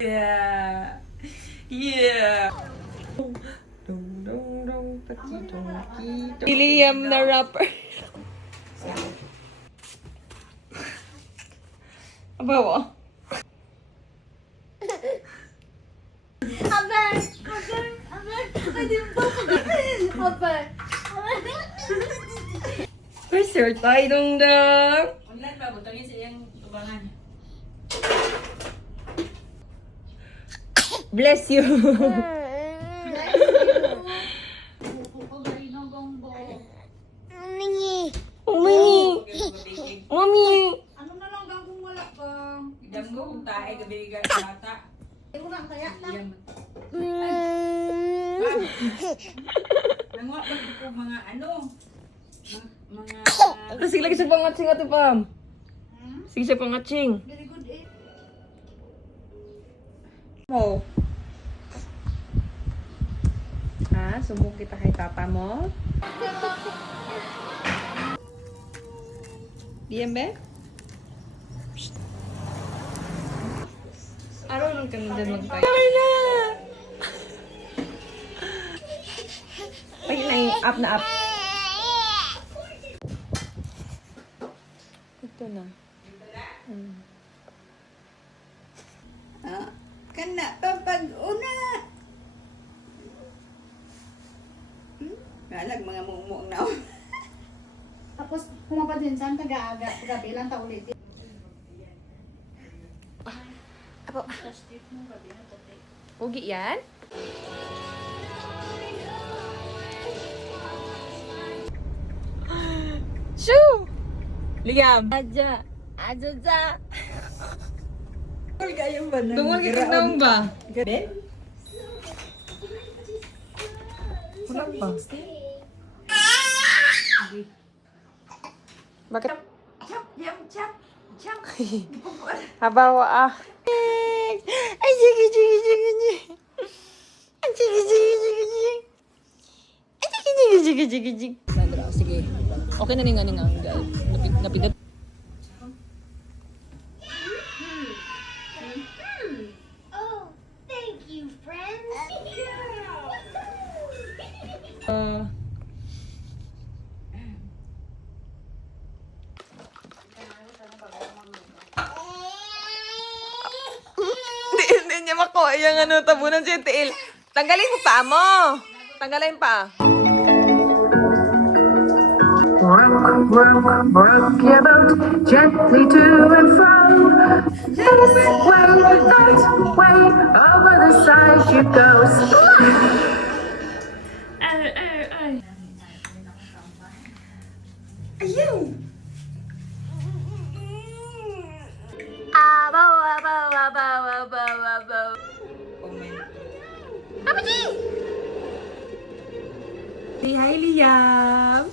Yeah. Yeah. Dong dong dong taki dong ki. Liam na rapper. Abawa. Where's your tayo dong dong? Online ba? Butangin siyang tubangan. Bless you. Mami. Mami. Ano na lang kung wala kang idam ko kung tae gabi ka bata. Ay wala kaya na. Nangwa ba ko mga ano? Mga Sige lagi siya pangatsing ato pam. Sige siya pangatsing. very good eh. Mo. Ha? Sumbong kita kay papa mo? Diyan ba? Araw lang kami dyan magtayo. Ay na! Ay na yung up na up. Ito na. Kana pag una. Nalag mga mumuong na. Tapos pumapansin saan taga-aga, gabi lang ta ulit. Apo. Ugi yan? Shoo! Liam! Aja! Aja ja! Kayo ba na? Tungol kita naong ba? Ben? Wala ba? Bakit? Chap, yam, chap, chap. Habawa ah. Ay, sige, sige, sige, sige. Ay, sige, sige, sige, sige. Ay, sige, sige, sige, sige, sige. Sandra, sige. Okay na nga nga. Napindot. Oh, thank you, friends. Hindi niya makuha yung ano, tabunan siya tiil. Tanggalin mo pa mo. Tanggalin pa. Rock, rock, rock your boat gently to and fro. This way, that way, over the side you go. Abo, abo, abo, abo, abo. Say hi, Liam.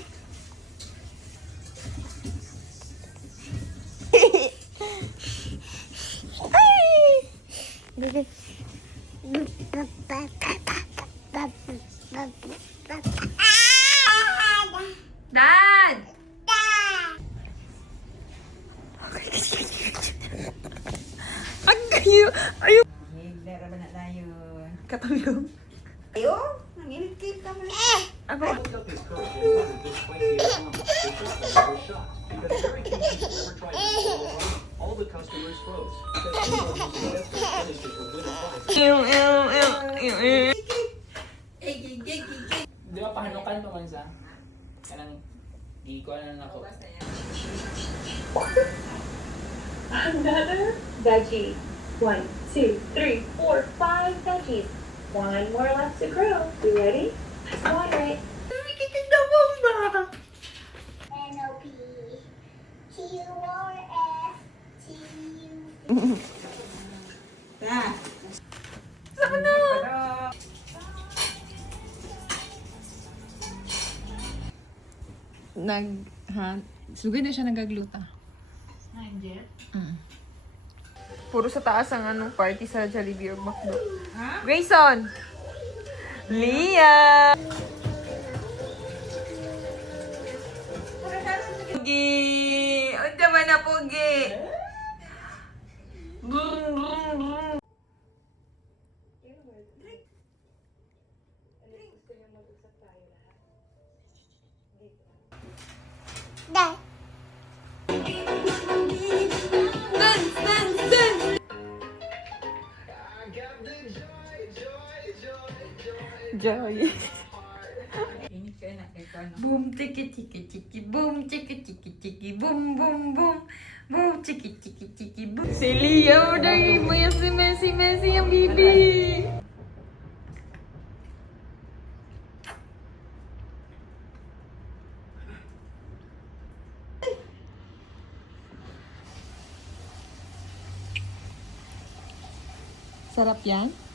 Dad! Ang kayo! Ayaw! Higdara ba na tayo? Katulong. Ayo, nangilit ka man. Ako. All the customers froze. Di ba pahanukan pa man sa? Kanang di ko ano na ako. Another veggie. 1, 2, 3, 4, 5 veggies. One more left to grow. You ready? Let's water it. N-O-P. Q-R-S-T-U. Ta. Sugay na siya nagagluta. Hindi. Puro sa taas ang anong party sa Jollibee or McDo. Grayson! Leah! Pugi! Unta ba na, Pugi? Brum, brum, brum. Joy. Init kayo na kay Kano. Boom, chiki, chiki, chiki, boom, chiki, chiki, chiki, boom, boom, boom. Boom, chiki, chiki, chiki, boom. Si Leo, dahil mo yan si Messi, Messi ang bibi. Sarap yan?